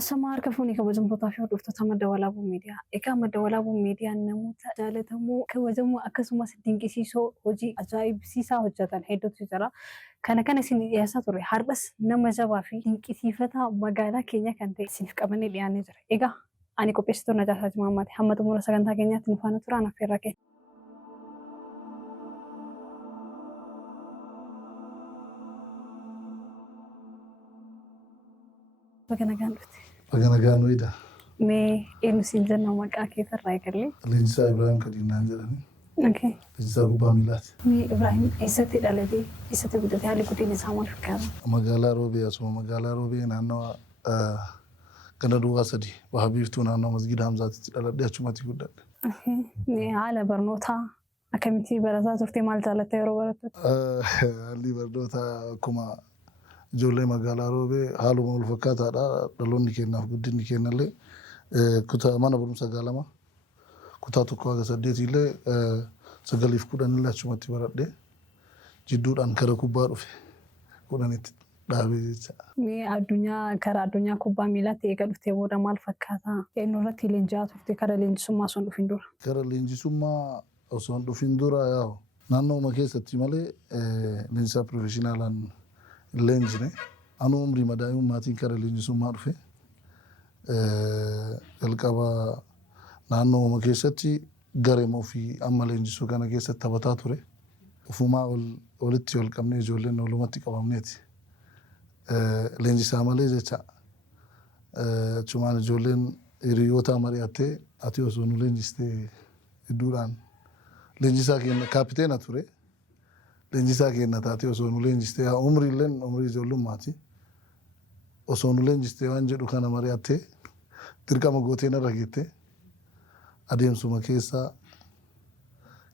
Asuma harka fuunii kabajamtootaa fi hordoftoota madda walaabuu miidiyaa. Egaa madda walaabuu miidiyaan namoota jaallatamoo kabajamoo akkasumas dinqisiisoo hojii ajaa'ibsiisaa hojjetan hedduutu jira. Kana isin dhiyeessaa ture. Har'as nama jabaa fi dinqisiifataa magaalaa keenya kan ta'e isiniif qabannee dhiyaannee jira. Egaa ani qopheessituu Najaasaa Jimaammaati. Hamma xumura sagantaa keenyaatti nu faana turaan affeerraa keenya. Baganagaan dhufte. Baganagaan wayida. Mee eenyu siin jenna maqaa kee irraa eegalle? Leenjisaa Ibrahim Kadiinaan jedhani. Okay. Leenjisaa kubbaa miilaati. Mee Ibrahim eessatti dhalatee eessatti guddatee haalli guddina isaa maal fakkaata? Magaalaa Roobee asuma magaalaa Roobee naannawa ganda duwwaa sadii baha biiftuu naannawa masgiida Hamzaatitti dhaladhee achumatti guddadhe. Mee haala barnootaa akkamitti barataa turte maal jaalattee yeroo barattu? Haalli barnootaa akkuma ijoollee magaalaa Roobee haaluma wal fakkaataadha. Dhaloonni keenyaaf guddinni keenyallee kutaa mana barumsa Gaalama kutaa tokko haga 8 illee 9-10 illee achumatti baradhee jidduudhaan kara kubbaa dhufe 10tti dhaabee jecha. Mee addunyaa kubbaa miilaatti eega dhuftee booda maal fakkaata? Eenyu irratti leenji'aa turte kara leenjisummaa osoo hin dhufin dura? Kara leenjisummaa osoo hin dhufin dura naannooma keessatti malee leenjisaa pirofeshinaalaan leenjine anu umrii madaa'imumaatiin kara leenjisummaa dhufe jalqaba naannooma keessatti gareemoo fi amma leenjisuu kana keessatti taphataa ture. Ufumaa walitti wal qabnee ijoolleen walumatti qabamneeti leenjisaa malee jecha. Achumaan ijoolleen hiriyoota mari'attee ati osoo nu leenjistee hedduudhaan leenjisaa keenya kaapiteena ture. Leenjisaa keenya taatee osoo nu leenjistee umriilleen umrii ijoollummaati. Osoo nu leenjistee waan jedhu kana mari'attee dirqama gooteen irra geette adeemsuma keessaa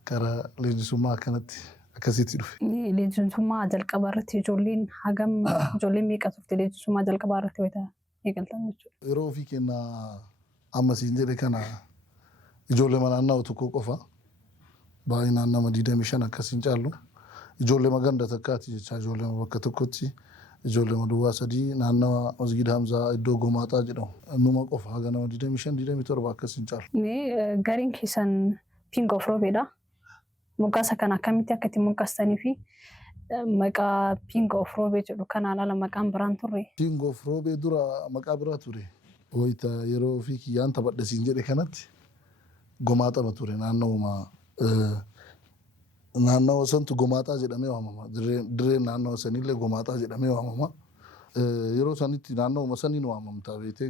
kara leenjisummaa akkanatti akkasitti dhufe. Leenjisummaa jalqabaa irratti ijoolleen meeqa turte leenjisummaa jalqabaa irratti wayita eegaltan jechuudha? Yeroo ofii keenya amma siin jedhe kana ijoollee naannawaa tokko qofa baay'inaan nama 25 akkasiin caallu. Ijoollee maganda takkaati jecha ijoollee bakka tokkotti ijoollee duwwaa sadii naannawa masgiida Hamzaa iddoo Gomaaxaa jedhamu numa qofa haga nama 25-27 akkasiin caalu. Mee gariin keessan King of Roobeedha. Moggaasa kana akkamitti akka itti moggaastanii fi maqaa King of Roobee jedhu kanaan ala maqaan biraan turre? King of Roobee dura maqaa biraa ture. Wayita yeroo ofii kiyyaan taphadhe siin jedhe kanatti Gomaaxaa ture naannawa santu Gomaaxaa jedhamee waamama. Dirreen naannawa sanillee Gomaaxaa jedhamee waamama. Yeroo sanitti naannawuma saniin waamamtaa beekte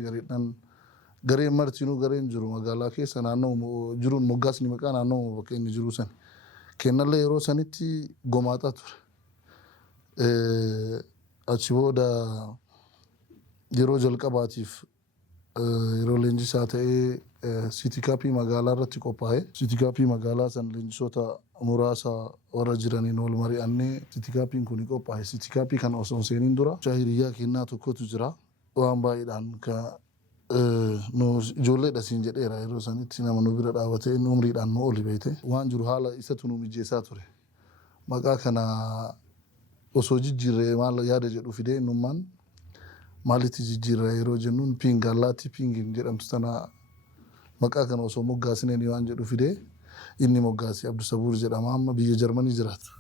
gareen martinuu gareen jiru magaalaa keessa naannawuma jiruun moggaasni maqaa naannawuma bakka inni jiru san. Kennallee yeroo sanitti Gomaaxaa ture. Achi booda yeroo jalqabaatiif yeroo leenjisaa ta'ee City Cup magaalaa irratti qophaa'e. City Cup magaalaa san leenjisoota muraasa warra jiraniin wal mari'annee City Cup kun qophaa'e. City Cup kana osoo seeniin dura hiriyaa kennaa tokkotu jira. Waan baay'eedhaan ijoolleedha siin jedheera yeroo sanitti nama nu bira dhaabatee inni umriidhaan nu oli beekte. Waan jiru haala isatu nu mijeessaa ture. Maqaa kana osoo jijjiirree maal yaada jedhu fidee innummaan maalitti jijjiirra yeroo jennuun allaattii Pingin jedhamtu sana maqaa kana osoo moggaasineen waan jedhu fidee inni moggaase Abdusabuur jedhama amma biyya Jarmanii jiraata.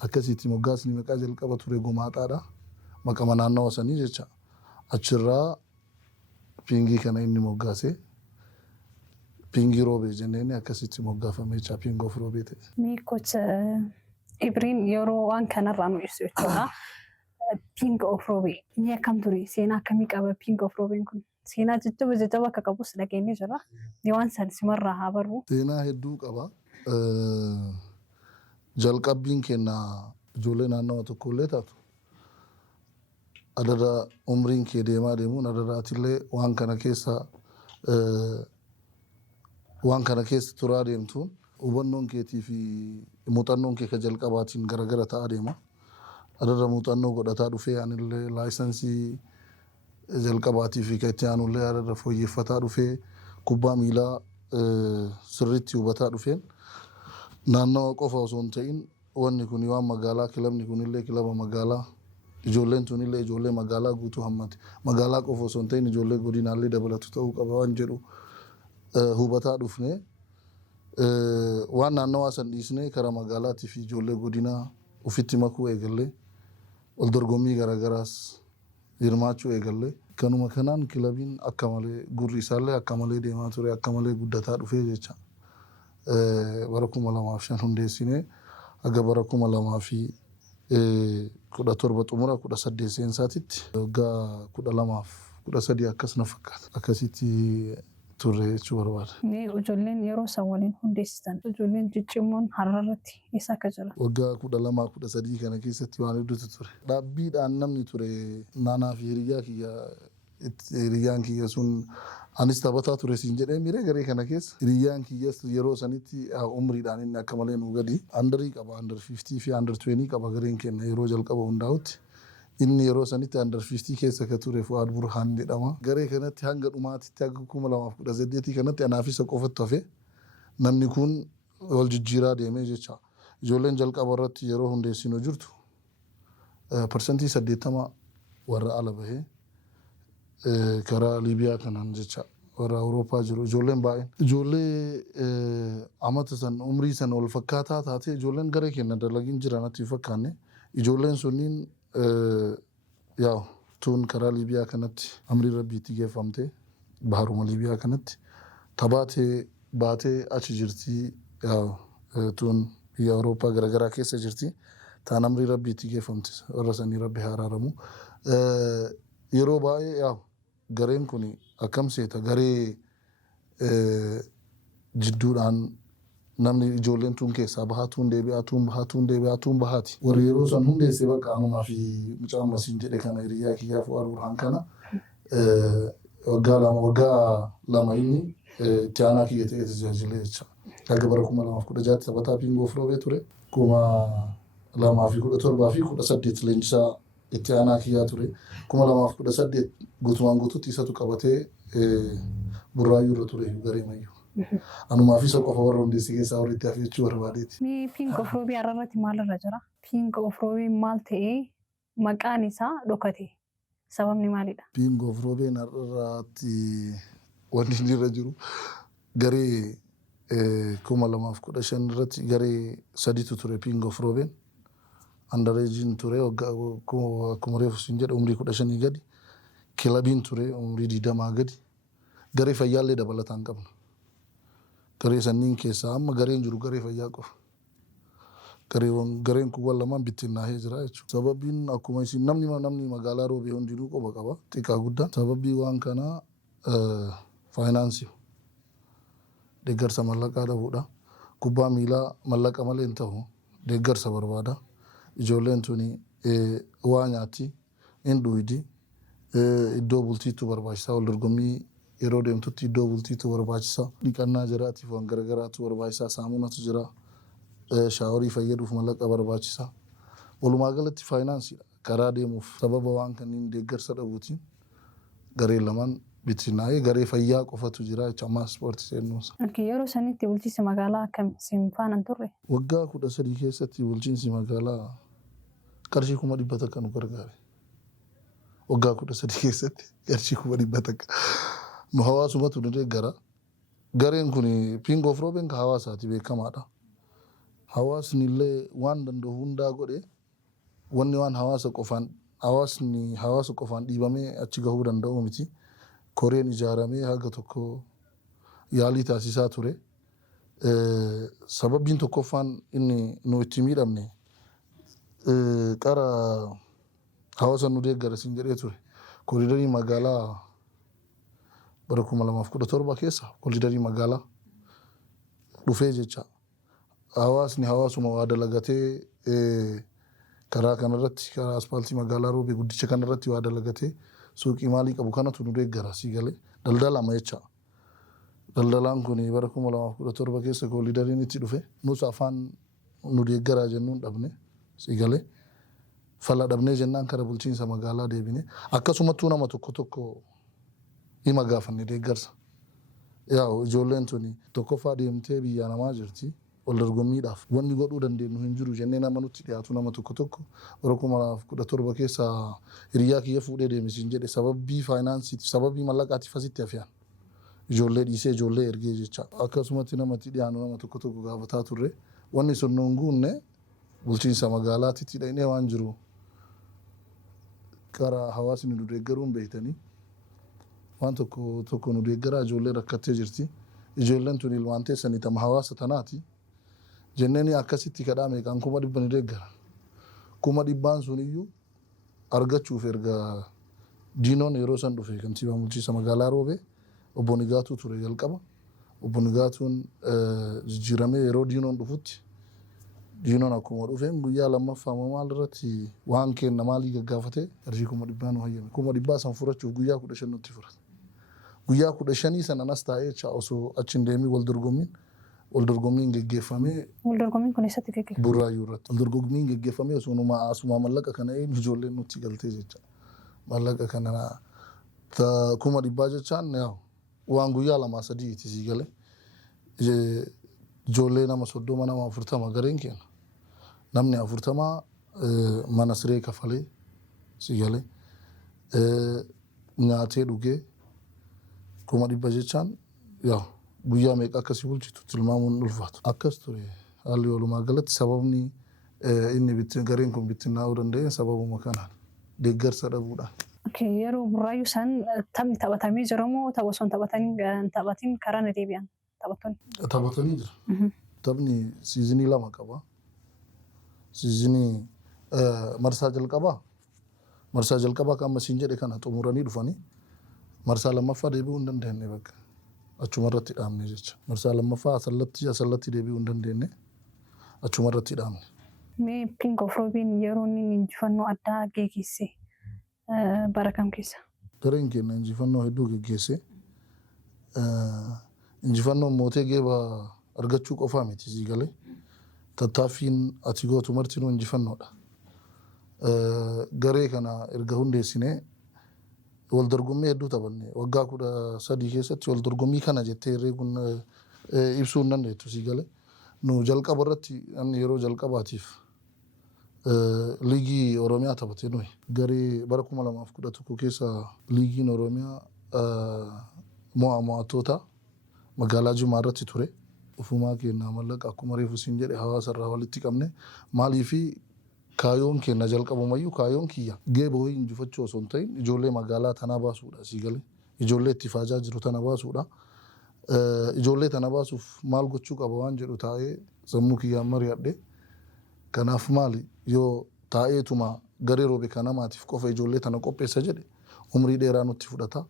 Akkasitti moggaasni maqaa jalqaba ture Gomaaxaadha. Maqama naannawa sanii jecha. Achirraa Pingii kana inni moggaase Pingii Roobee jenneen akkasitti moggaafamee jecha King of Roobee ta'e. Mee Coach Ibriin yeroo waan kanarraa nu ibsu jechuudha. King of Roobee inni akkam ture? Seenaa akkamii qaba King of Roobeen kun? Seenaa jajjaba akka qabus dhageenye jira. Waan san simarraa haa barru. Seenaa hedduu qaba. Jalqabbiin kennaa ijoollee naannawa tokkollee taatu. Adada umriin kee deemaa deemuun adadaatillee waan kana keessa turaa deemtuun hubannoon keetii fi muuxannoon kee ka jalqabaatiin garagara ta'aa deema. Adada muuxannoo godhataa dhufee anillee laayisansii jalqabaatii fi kan itti aanullee adada fooyyeffataa dhufee kubbaa miilaa sirriitti hubataa dhufeen naannawa qofa osoo hin ta'in wanni kun waan magaalaa kilabni kunillee kilaba magaalaa Ijoolleen tunillee ijoollee magaalaa guutuu hammate. Magaalaa qofa osoo hin ta'in ijoollee godinaallee dabalatu ta'uu qaba waan jedhu hubataa dhufne. Waan naannawaa san dhiisnee karaa magaalaatii fi ijoollee godinaa ofitti makuu eegallee wal dorgommii garaagaraas hirmaachuu eegallee. Kanuma kanaan kilabiin akka malee gurri isaallee akka malee deemaa ture akka malee guddataa dhufee jecha. Bara 2005 hundeessinee haga bara 2017 xumura 18 seensaatitti waggaa 12-13 akkas na fakkaata. Akkasitti turre jechuu barbaada. Ijoolleen yeroo san waliin hundeessitan ijoolleen ciccimoon hararratti eessa akka jira? Waggaa 12-13 kana keessatti waan hedduutu ture. Dhaabbiidhaan namni ture naanaa fi hiriyyaan kiyya sun anis taphataa ture siin jedhee miree garee kana keessa. Hiriyyaan kiyyas yeroo sanitti umriidhaan inni akka malee nu gadi. Andarii qaba, under 50 fi under 20 qaba gareen kenna yeroo jalqaba hundaa'utti. Inni yeroo sanitti under 50 keessa ka ture Fuad Burhaan jedhama. Garee kanatti hanga dhumaatitti hanga 2018 kanatti anaaf isa qofatu hafe namni kun wal jijjiiraa deemee jecha. Ijoolleen jalqaba irratti yeroo hundeessinu jirtu parsantii 80 warra ala bahee karaa Liibiyaa kanaan jecha warra Awurooppaa jiru ijoolleen baay'een. Ijoollee amata san umrii san wal fakkaataa taate ijoolleen garee kenna dalagin jiranatti fakkaanne ijoolleen sunniin yaa tun karaa Liibiyaa kanatti amrii rabbiitti geeffamte baharuma Liibiyaa kanatti tabaatee baatee achi jirti yaa tun biyya Awurooppaa garaagaraa keessa jirti taan amrii rabbiitti geeffamte warra sanii rabbi haa araaramu. Yeroo baay'ee yaa gareen kun akkam seeta garee jidduudhaan namni ijoolleen tun keessaa bahaatuun deebi'aatuun bahaati. Warri yeroo san hundeesse bakka anumaa fi mucaan masiin jedhe kana hiriyaa kiyyaa Fuad Burhaan kana waggaa lama inni itti aanaa kiyya ta'ee tajaajilee jecha. Haga bara 2016 taphataa Pingoo Firoobee ture. 2017 fi 2018 leenjisaa itti aanaa kiyyaa ture. 2018 guutumaan guutuutti isatu qabatee Burraayyuu irra ture garee mayyuu. Anumaa fi isa qofa warra hundeesse keessaa walitti hafe jechuu barbaadeeti. Pingoo Firoobee hararratti maalirra jira? Pingoo Firoobee maal ta'ee maqaan isaa dhokate? Sababni maalidha? Pingoo Firoobee hararratti wanti inni irra jiru garee 2015 irratti garee sadiitu ture Pingoo Firoobeen. Andareejiin ture akkuma reefu siin jedhe umrii 15 gadi. Kilabiin ture umrii 20 gadi. Garee fayyaallee dabalataan qabna. Garee sanniin keessaa amma gareen jiru garee fayyaa qofa. Gareen kun lamaan bittinnaahee jira jechuudha. Sababiin akkuma isin namni magaalaa Roobee hundinuu qoba qaba xiqqaa guddaa. Sababii waan kanaa faayinaansii deeggarsa mallaqaa dhabuudha. Kubbaa miilaa mallaqa malee hin ta'u deeggarsa barbaada. Ijoolleen tuni waa nyaatti hin dhuydi iddoo bultiitu barbaachisa wal dorgommii yeroo deemtutti iddoo bultiitu barbaachisa. Dhiqannaa jiraatiif waan garaagaraatu barbaachisa saamunatu jira. Shaaworii fayyaduuf mallaqa barbaachisa. Walumaa galatti faayinaansiidha. Karaa deemuuf sababa waan kanneen deeggarsa dhabuutiin garee lamaan bittinnaa'ee garee fayyaa qofatu jira jecha ammaa ispoortii seenuusa. Yeroo sanitti bulchiinsi magaalaa akkam isin faana turre? Waggaa 13 keessatti bulchiinsi magaalaa qarshii 100 takka nu gargaare. Waggaa 13 keessatti qarshii 100 takka. Nu hawaasumatu nu deeggara. Gareen kun Pingoo Firoobeen ka hawaasaati beekamaadha. Hawaasni illee waan danda'u hundaa godhe wanni waan hawaasa qofaan dhiibamee achi gahuu danda'u miti. Koreen ijaaramee haga tokko yaalii taasisaa ture. Sababiin tokkoffaan inni nu itti miidhamne qara hawaasa nu deeggara siin jedhee ture. Koriidarii magaalaa bara 2017 keessa koriidarii magaalaa dhufee jecha. Hawaasni hawaasuma waa dalagatee karaa kanarratti karaa aspaaltii magaalaa Roobee guddicha kanarratti waa dalagatee suuqii maalii qabu kanatu nu deeggara sii galee daldalama jecha. Daldalaan kun bara 2017 keessa koriidariin itti dhufe nus afaan nu deeggaraa jennuun dhabne sii galee fala dhabnee jennaan kara bulchiinsa magaalaa deebine akkasumattuu nama tokko hima gaafanne deeggarsa. Yaa ijoolleen tuni tokkoffaa deemtee biyya namaa jirti. wal dorgommiidhaaf wanni godhuu dandeenyu hin jiru jennee nama nutti dhiyaatu nama tokko tokko bara 2017 keessa hiriyaa kiyya fuudhee deemisiin jedhe sababii faayinaansiitiif sababii mallaqaatiif asitti hafiyaan ijoollee dhiisee ijoollee ergee jecha akkasumatti namatti dhiyaanu nama tokko tokko gaafataa turre wanni sun nuun guunne bulchiinsa magaalaatitti dhaynee waan jiru karaa hawaasni nu deeggaruun beektanii waan tokko tokko nu deeggaraa ijoollee rakkattee jirti ijoolleen tun ilmaan teessanii tama hawaasa tanaati jenneen akkasitti kadhaa meeqaan 100 ni deeggara 100 sun iyyuu argachuuf erga diinoon yeroo san dhufe kantiibaa bulchiinsa magaalaa Roobee obbo Nigaatuu ture jalqaba obbo Nigaatuun jijjiiramee yeroo diinoon dhufutti diinoon akkuma dhufeen guyyaa lammaffaa maal irratti waan kenna maalii gaggaafate qarshii 100 nu hayyame 100 san furachuuf guyyaa 15 nutti furate guyyaa 15 san anas taa'ee cha osoo achi deemee wal dorgommiin geggeeffamee wal dorgommiin kun eessatti geggeeffame Burraayyuu irratti wal dorgommiin geggeeffamee osoo numa asuma mallaqa kana ijoolleen nutti galtee jecha mallaqa kana 100 jechaan waan guyyaa 2-3 itti sii gale ijoollee nama 30 nama 40 gareen keenya namni 40 mana siree kafalee sii gale nyaatee dhugee 100 jechaan guyyaa meeqa akkasii bulchitu tilmaamuun ulfaatu akkas ture haalli walumaa galatti sababni inni gareen kun bittinnaa'uu danda'e sababuma kanaan deeggarsa dhabuudhaan. Yeroo Burraayyuu san taphni taphatamee jira moo tapha osoo hin taphatiin karaa na deebi'an taphattoonni? Taphatanii jira. Taphni siizinii 2 qaba. Siizinii marsaa jalqabaa kan amma siin jedhe kana xumuranii dhufanii marsaa lammaffaa deebi'uu hin dandeenye bakka. Achuma irratti dhaabne jecha. Marsaa lammaffaa asallatti deebi'uu hin dandeenye achuma irratti dhaabne. Mee King of Roobeen yeroo inni injifannoo addaa geggeesse bara kam keessa? Gareen keenya injifannoo hedduu geggeesse. Injifannoo mootee geeba argachuu qofaa miti sii galee. Tattaaffiin ati gootu martinuu injifannoodha. Garee kana erga hundeessinee wal dorgommii hedduu taphanne waggaa 13 keessatti wal dorgommii kana jettee herreeguun ibsuu hin dandeettu sii galee. Nu jalqaba irratti yeroo jalqabaatiif liigii Oromiyaa taphate nuyi. Garee bara 2011 keessa liigiin Oromiyaa mo'attoota magaalaa Jimaa irratti ture. Ufumaa keenya mallaqa akkuma reefu siin jedhe hawaasa irraa walitti qabne maaliifi kaayoon keenya jalqabumayyuu kaayoon kiyya geeba wayii injifachuu osoo hin ta'in ijoollee magaalaa tanaa baasuudha sii galee. Ijoollee itti faajaa jiru tana baasuudha. Ijoollee tana baasuuf maal gochuu qaba waan jedhu taa'ee sammuu kiyyaan mari'adhe. Kanaaf maali yoo taa'eetuma garee Roobee kanamaatiif qofa ijoollee tana qopheessa jedhe umrii dheeraa nutti fudhata.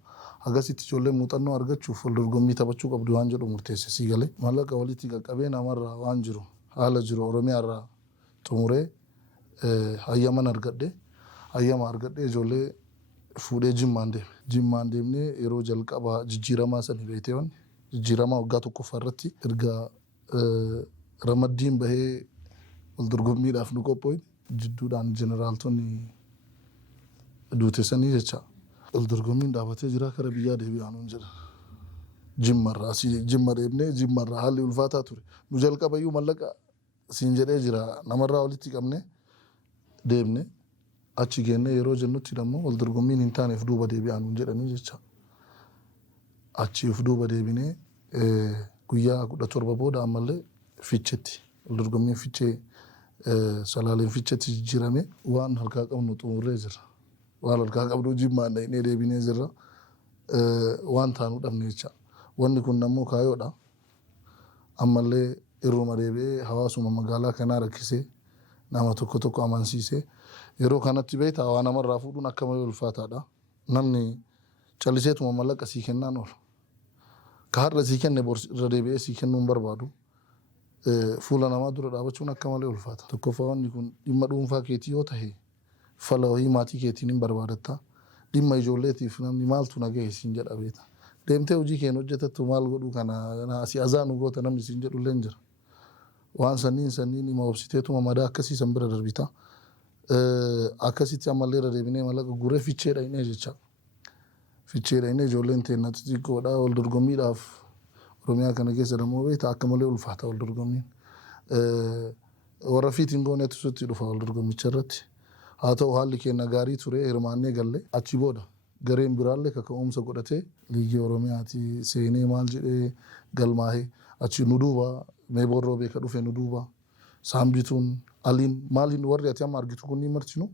Agasitti ijoollee muuxannoo argachuuf wal dorgommii taphachuu qabdu waan jedhu murteesse sii galee. Mallaqa walitti qaqqabee namarraa waan jiru haala jiru Oromiyaa irraa xumuree hayyaman argadhe. Hayyama argadhe ijoollee fuudhee Jimmaan deemnee yeroo jalqabaa jijjiiramaa sanii beektee waan jijjiiramaa waggaa tokkoffaa irratti erga ramaddiin bahee wal dorgommiidhaaf nu qopho'e jidduudhaan jeneraaltonni duutessanii jecha wal dorgommiin dhaabatee jira kara biyyaa deebi'aa nuun jedha. Jimma deemnee Jimmarraa haalli ulfaataa ture. Nu jalqabayyuu mallaqa siin jedhee jira namarraa walitti qabne deemne achi geennee yeroo jennutti immoo wal dorgommiin hin taaneef duuba deebi'aa nuun jedhanii jecha. Achiif duuba deebinee guyyaa 17 booda ammallee Fiicheetti wal dorgommiin Fiichee Salaaleen Fiicheetti jijjiirame waan harkaa qabnu xumurree jira. Waan harkaa qabnu Jimmaan dhaynee deebinee jirra. Waan taanuu dhabne jecha. Wanni kun ammoo kaayoodha. Ammallee irruma deebi'ee hawaasuma magaalaa kanaa rakkisee nama tokko tokko amansiisee yeroo kanatti beektaa waan namarraa fuudhuun akka malee ulfaataadha. Namni calliseetuma mallaqa sii kennaan oolu. Ka har'a sii kenne irra deebi'ee sii kennuu hin barbaadu. Fuula namaa dura dhaabachuun akka malee ulfaata. Tokkoffaa wanni kun dhimma dhuunfaa keetii yoo ta'e fala wayii maatii keetiin hin barbaadatta. Dhimma ijoolleetiif namni maaltu nagahee siin jedha beekta. Deemtee hojii keenya hojjetattu maal godhuu kana asii azaanu goota namni siin jedhu illee jira. Waan sanniin ima obsiteetuma madaa akkasii san bira darbita. Akkasitti ammallee irra deebinee mallaqa guree Fiichee dhaynee jecha. Fiichee dhaynee ijoolleen teennaa xixiqqoodhaa wal dorgommiidhaaf Oromiyaa kana keessa dammoo beektaa akka malee ulfaata wal dorgommiin. warra fiitiin gooneetu sitti dhufa wal dorgommicha irratti. Haa ta'u haalli keenya gaarii ture hirmaannee galle achi booda gareen biraallee kaka'umsa godhatee liigii Oromiyaati seenee maal jedhee galmaahee achi nu duuba meeborroo beeka dhufe nu duuba saambituun aliin maaliin warri ati amma argitu kunniin martinu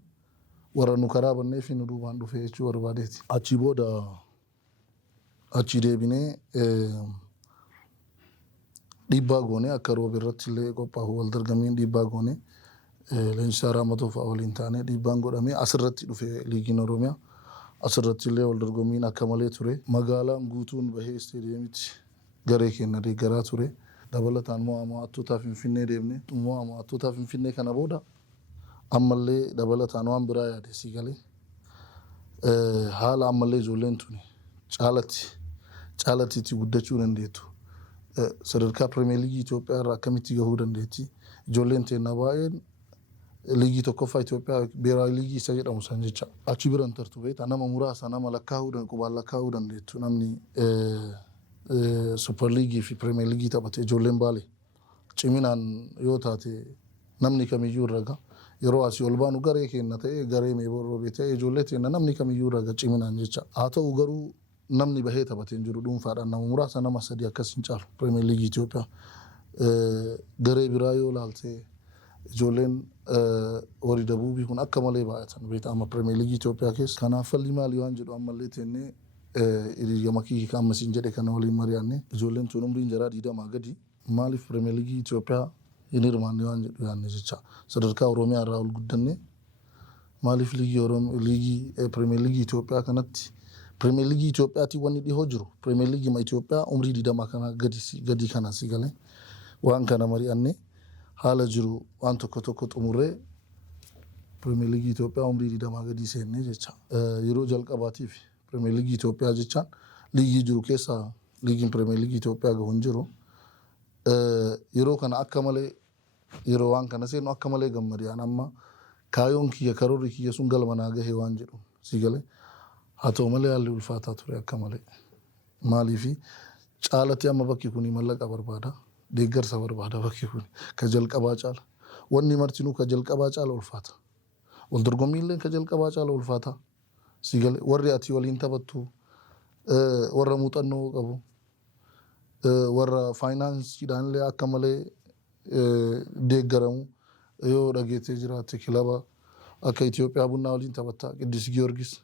warra nu karaa bannee fi nu duubaan dhufe jechuu barbaadeeti. Achi booda achi deebinee dhiibbaa goone akka rooba irratti illee qophaa'u wal dorgommiin dhiibbaa goone leenjisaa Raamatoo fa'aa waliin taanee dhiibbaan godhamee asirratti dhufe liigiin Oromiyaa. Asirratti illee wal dorgommiin akka malee ture. Magaalaan guutuun bahee isteediyeemitti garee keenya deeggaraa ture. Dabalataan mo'attoota Finfinnee deemne mo'attoota Finfinnee kana booda ammallee dabalataan waan biraa yaade sii galee haala ammallee ijoolleen tuni caalatti guddachuu dandeettu. Sadarkaa Pirimeer Liigii Itoophiyaa irraa akkamitti gahuu dandeetti. Ijoolleen teennaa baay'een liigii tokkoffaa Itoophiyaa beeraawi liigii isa jedhamu san jecha achi biran tartu beektaa nama muraasa nama qubaan lakkaa'uu dandeettu namni Super Liigii fi Pirimeer Liigii taphate ijoolleen Baalee ciminaan yoo taate namni kamiyyuu irra gaha. Yeroo asii ol baanu garee keenya ta'ee garee meeborroo ta'ee ijoollee teenya namni kamiyyuu irra gaha ciminaan jecha. Haa ta'u garuu namni bahee taphatee hin jiru dhuunfaadhaan nama muraasa nama sadii akkas hin caalu Pirimeer Liigii Itoophiyaa. Garee biraa yoo ilaalte ijoolleen horii dabuubii kun akka malee baay'atan beektaa amma Pirimeer Liigii Itoophiyaa keessa. Kanaaf falli maalii waan jedhu ammallee teennee hiriyyama kiyya ammasiin jedhe kana waliin mari'anne ijoolleen tun umriin jaraa 20 gadi maaliif Pirimeer Liigii Itoophiyaa hin hirmaanne waan jedhu yaanne jecha sadarkaa Oromiyaa irraa ol guddanne maaliif liigii Pirimeer Liigii Itoophiyaa kanatti Pirimeer Liigii Itoophiyaatti wanni dhihoo jiru Pirimeer Liigii Itoophiyaa umrii 20 kana gadi kana si galee waan kana mari'anne haala jiru waan tokko xumurree Pirimeer Liigii Itoophiyaa umrii 20 gadi seennee jecha yeroo jalqabaatiif Pirimeer Liigii Itoophiyaa jechaan liigii jiru keessaa liigiin Pirimeer Liigii Itoophiyaa gahu hin jiru. Yeroo kana akka malee yeroo waan kana seennu akka malee gammadee amma kaayoon kiyya karoorri kiyya sun galma naa gahee waan jedhu si galee haa ta'u malee haalli ulfaataa ture akka malee maaliifi caalatti amma bakki kuni mallaqa barbaada deeggarsa barbaada bakki kuni ka jalqabaa caala wanni martinuu ka jalqabaa caala ulfaata wal dorgommiillee ka jalqabaa caala ulfaata si galee warri ati waliin taphattu warra muuxannoo qabu warra faayinaansiidhaan illee akka malee deeggaramu yoo dhageessee jiraatte kilaba akka Itoophiyaa Bunnaa waliin taphattaa Qiddus Giyoorgis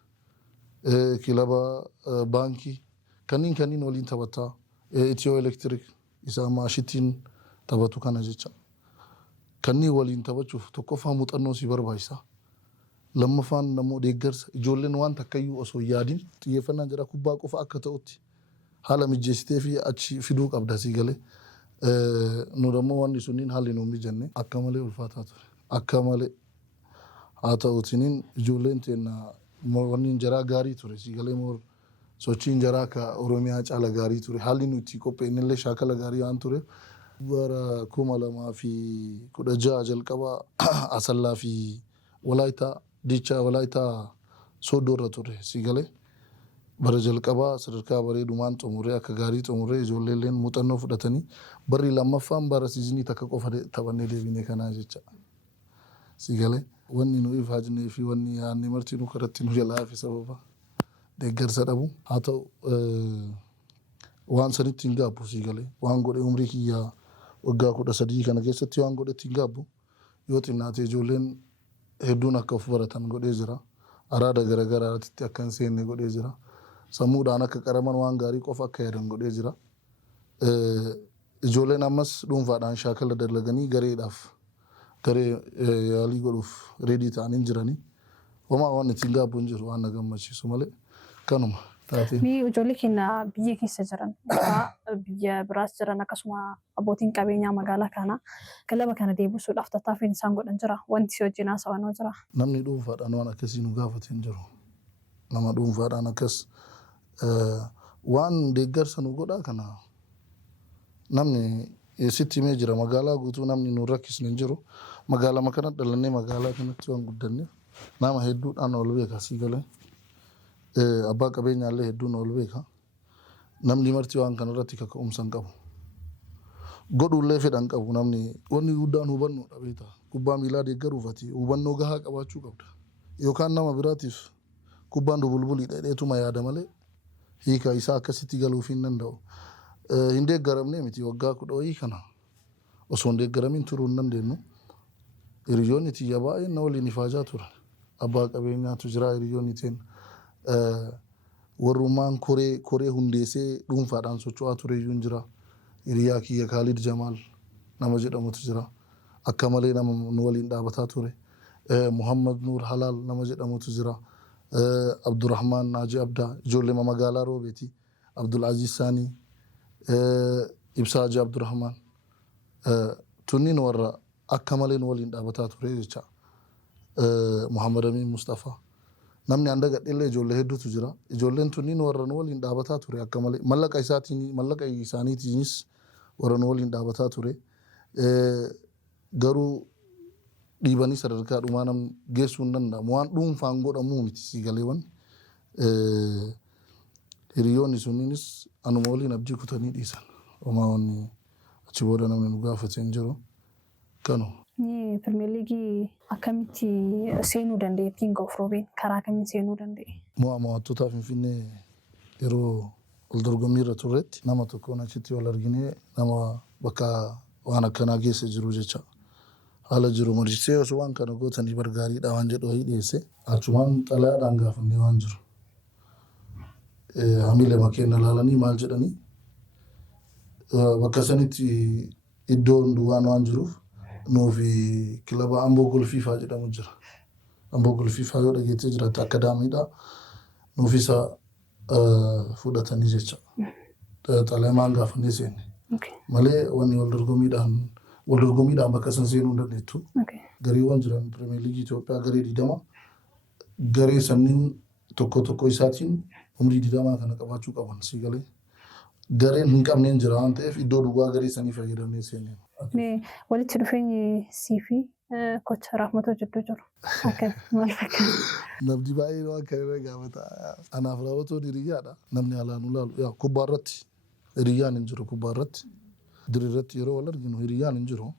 kilaba baankii kanniin waliin taphattaa Itiyoo Elektiriik isa maashittiin taphatu kana jecha kanniin waliin taphachuuf tokkoffaa muuxannoo si barbaachisa. Lammaffaan namoo deeggarsa ijoolleen waan takkayyuu osoo yaadin xiyyeeffannaan jira kubbaa qofa akka ta'utti haala mijeessitee fi achi fiduu qabda si galee nu dammoo wanni sunniin haalli nu mijanne akka malee ulfaataa ture akka malee haa ta'uutiniin ijoolleen teenya wanni jaraa gaarii ture si galee moo sochiin jaraa ka Oromiyaa caala gaarii ture haalli nuti qopheennillee shaakala gaarii waan ture bara 2016 jalqaba Asallaa fi Walaayittaa Dicha Walaayittaa Sooddoo irra ture si galee bara jalqabaa sadarkaa bareedumaan xumuree akka gaarii xumuree ijoolleelleen muuxannoo fudhatanii barri lammaffaan bara siizinii takka qofa taphannee deebinee kanaa jecha si galee wanni nu ifaajnee fi wanni yaadne marti nu karatti nu jalaa fi sababa deeggarsa dhabu haa ta'u waan sanitti hin gaabbu si galee waan godhe umrii kiyyaa waggaa 13 kana keessatti waan godhetti hin gaabbu yoo xinnaate ijoolleen hedduun akka of baratan godhee jira araada garagaraatti akka hin seenne godhee jira. Sammuudhaan akka qaraman waan gaarii qofa akka yaadan godhee jira. Ijoolleen ammas dhuunfaadhaan shaakala dalaganii gareedhaaf garee yaalii godhuuf reedii ta'anii jiranii. Homaa waan ittiin gaabbuun jiru waan na gammachiisu malee kanuma taatee. Ijoollee keenya biyya keessa jiran biyya biraas jiran akkasuma abbootiin qabeenyaa magaalaa kana kilaba kana deebisuudhaaf tattaaffiin isaan godhan jira wanti si wajjin haasa'anoo jira. Namni dhuunfaadhaan waan akkasii nu gaafate hin jiru. Nama dhuunfaadhaan akkas waan deeggarsa nu godhaa kana namni sitti himee jira magaalaa guutuu namni nu rakkisne hin jiru magaalaa makana dhalannee magaalaa kanatti waan guddanneef nama hedduudhaan ol beeka sii galee abbaa qabeenyaallee hedduun ol beeka namni marti waan kanarratti kaka'umsa hin qabu godhullee fedhan qabu namni wanni guddaan hubannoodha beekta. Kubbaa miilaa deeggaruufati hubannoo gahaa qabaachuu qabda. Yookaan nama biraatiif kubbaan dubulbuliidha dheetuma yaada malee hiika isaa akkasitti galuuf hin danda'u. Hin deeggaramne miti waggaa 10 kana osoo hin deeggaramin turuu hin dandeenyu. Hiriyoonni tiyya baay'een na waliin ifaajaa turan. Abbaa qabeenyaatu jira hiriyoonni teen. Warrummaan koree hundeessee dhuunfaadhaan socho'aa ture iyyuu jira. Hiriyaa kiyya Khalid Jamal nama jedhamutu jira. Akka malee nama nu waliin dhaabataa ture. Muhammad Nur Halal nama jedhamutu jira. Abdurrahman Naji Abda ijoollee magaalaa Roobeeti. Abdul Aziz Sani Ibsaa Haji Abdurrahman tunniin warra akka malee nu waliin dhaabataa ture jecha. Muhammad Amin Mustafa namni handa gadhillee ijoollee hedduutu jira. Ijoolleen tunniin warra nu waliin dhaabataa ture akka malee mallaqa isaaniitiinis warra nu waliin dhaabataa ture. Garuu dhiibanii sadarkaa dhumaa nam geessuu hin danda'amu. Waan dhuunfaan godhamuu miti sigaleewwan. Hiriyoonni sunniinis anuma waliin abdii kutanii dhiisan. Homaa wanni achi booda namni nu gaafate hin jiru. Kanu. Pirimeer Liigii akkamitti seenuu dandeettiin Gofroobeen karaa kamiin seenuu danda'e? Mo'attootaa Finfinnee yeroo wal dorgommii irra turretti nama tokkoon achitti wal arginee nama bakka waan akkanaa keessa jiru jecha. Haala jiru marsee osoo waan kana gootanii bargaariidha waan jedhu wayii dhiyeesse. Achumaan xalayaadhaan gaafannee waan jiru. Hamilee makeenya ilaalanii maal jedhanii bakka sanitti iddoon duwwaan waan jiruuf nuufi kilaba Amboo Golfiifaa jedhamu jira. Amboo Golfiifaa yoo dhageettee jiraate akka daamiidha. Nuufisa fudhatanii jecha. Xalayamaan gaafannee seenne. Malee wanni wal dorgommiidhaan bakka san seenuu hin dandeettu. Gareewwan jiran Pirimeer Liigii Itoophiyaa garee 20 garee sanniin tokko isaatiin umrii 20 kana qabaachuu qaban si galee. Gareen hin qabneen jira waan ta'eef iddoo duwwaa garee sanii fayyadamnee seenne. Walitti dhufeenyi siifi kocha Rahmatoo jidduu jiru. Maal fakkaata? Namni baay'ee waan kana irra gaafata. Anaaf Rahmatoon hiriyaadha. Namni alaan ulaalu kubbaa irratti hiriyyaan hin jiru kubbaa irratti. Dirree irratti yeroo wal arginu hiriyyaan hin jiru.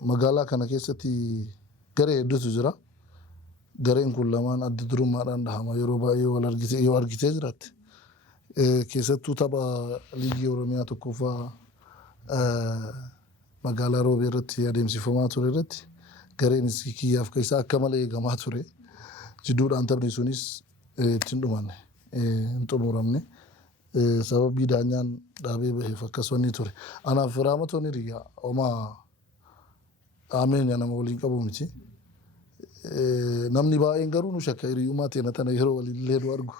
Magaalaa kana keessatti garee hedduutu jira. Gareen kun lamaan adda durummaadhaan dhahama yeroo baay'ee wal argitee jiraatte. Keessattuu tapha liigii Oromiyaa tokkoffaa magaalaa Roobee irratti adeemsifamaa ture irratti gareen kiyyaaf keessaa akka malee eegamaa ture. Jidduudhaan taphni sunis ittiin dhumanne hin xumuramne. Sababii daanyaan dhaabee baheef akkasuma ture. Anaaf Rahmatoon hiriyaa homaa ameenya nama waliin qabu miti. Namni baay'een garuu nu shakka hiriyyummaa teena tana yeroo waliin illee nu argu.